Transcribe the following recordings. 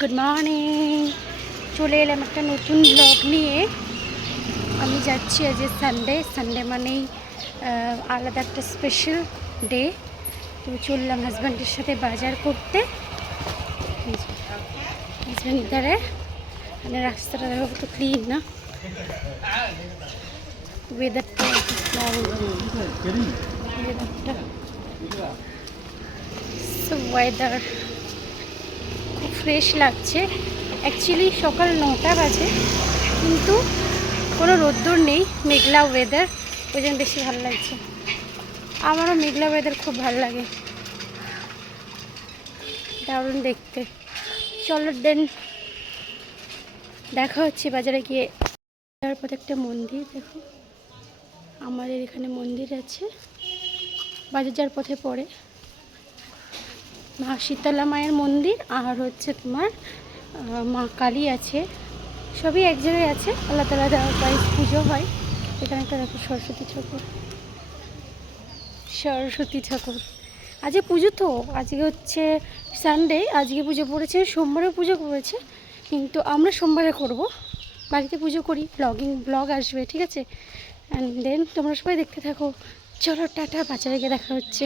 Good morning. চলে এলাম একটা নতুন ব্লগ নিয়ে। আমি যাচ্ছি আজ সানডে মানেই আলাদা একটা স্পেশাল ডে। তো চললাম হাজব্যান্ডের সাথে বাজার করতে। হাজব্যান্ড ধারে মানে রাস্তাটা দেখো তো ক্লিন না, ওয়েদারটা ওয়েদার খুব ফ্রেশ লাগছে। অ্যাকচুয়ালি সকাল 9টা বাজে, কিন্তু কোনো রোদ্দুর নেই, মেঘলা ওয়েদার, ওই জন্য বেশি ভালো লাগছে। আমারও মেঘলা ওয়েদার খুব ভালো লাগে, দারুণ দেখতে। চলো দেন দেখা হচ্ছে বাজারে গিয়ে। তারপর একটা মন্দির দেখো, আমাদের এখানে মন্দির আছে বাজার যাওয়ার পথে পড়ে। মা শীতলা মায়ের মন্দির আর হচ্ছে তোমার মা কালী আছে, সবই এক জায়গায় আছে, আলাদা আলাদা প্রাইস পুজো হয়। এখানে একটা দেখো সরস্বতী ঠাকুর। আজকে পুজো, তো আজকে হচ্ছে সানডে, আজকে পুজো পড়েছে, সোমবারে পুজো করেছে, কিন্তু আমরা সোমবারে করব, বাড়িতে পুজো করি। ব্লগ আসবে, ঠিক আছে? অ্যান্ড দেন তোমরা সবাই দেখতে থাকো। চলো টাটা, বাজারে গিয়ে দেখা হচ্ছে।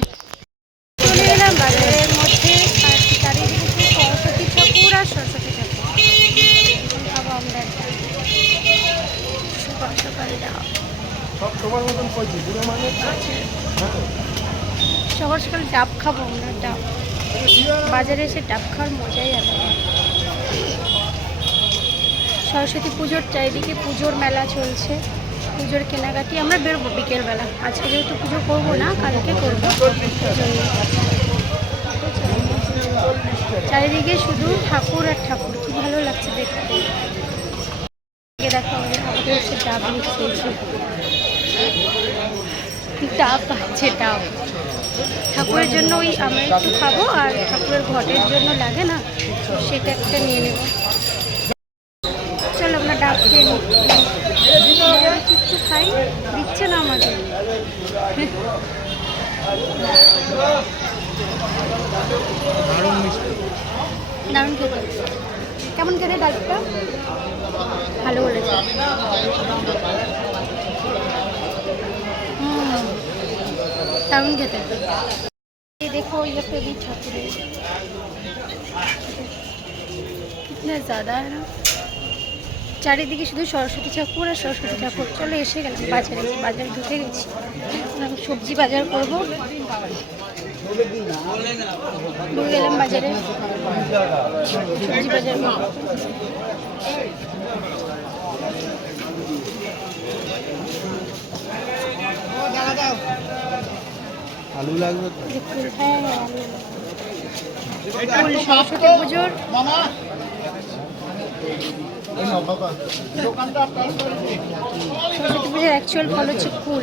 চলে এলাম বাজারের মধ্যে, আর চারিদিকে সরস্বতী ঠাকুর আর সরস্বতী ঠাকুর। খাবো আমরা সকাল সকাল যাওয়া, সকাল সকাল ডাব খাবো আমরা। ডাব বাজারে এসে ডাব খাওয়ার মজাই আলাদা। সরস্বতী পুজোর চারিদিকে পুজোর মেলা চলছে, পুজোর কেনাকাটি। আমরা বেরোবো বিকেলবেলা, আজকে যেহেতু পুজো করবো না, কালকে করবো। চারিদিকে শুধু ঠাকুর আর ঠাকুর, কি ভালো লাগছে দেখতে। দেখো আমাদের হচ্ছে ডাব নিচ্ছে, ডাব আছে, ডাব ঠাকুরের জন্য ওই আমরা একটু খাবো, আর ঠাকুরের ঘটের জন্য লাগে না, সেটা একটা নিয়ে নেব। চলো আমরা ডাব খেয়ে নিই, কিছু খাই, দিচ্ছে না আমাদের। দারুণ খেতে, কেমন খেতে ডাবটা? ভালো বলেছে। দারুণ খেতে। देखो ये पे भी ठाकुर है, कितना ज़्यादा है ना। চারিদিকে শুধু সরস্বতী ঠাকুর আর সরস্বতী ঠাকুর। চলে এসে গেলাম বাজারে ঢুকে গেছি। সবজি বাজার করব, ঢুকে গেলাম বাজারে, সবজি বাজার করব। আলু লাগবে, হ্যাঁ আলু। সরস্বতী পুজোর অ্যাকচুয়াল ফল হচ্ছে ফুল।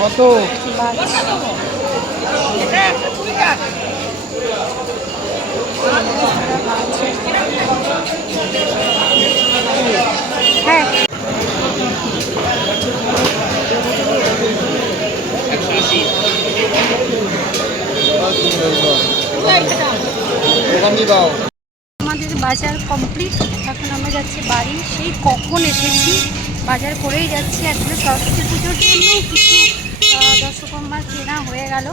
কত? হ্যাঁ আমাদের বাজার কমপ্লিট, এখন আমরা যাচ্ছি বাড়ি। সেই কখন এসেছি, বাজার করেই যাচ্ছি। এখন সরস্বতী পুজোর জন্য কিছু দশকর্মার কেনা হয়ে গেল,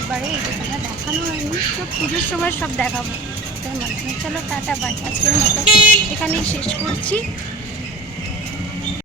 এবারে এই দোকানে দেখানো হয়নি, তো পুজোর সময় সব দেখাবো তার মাধ্যমে। চলো টাটা, বাই, আজকের মতো এখানেই শেষ করছি।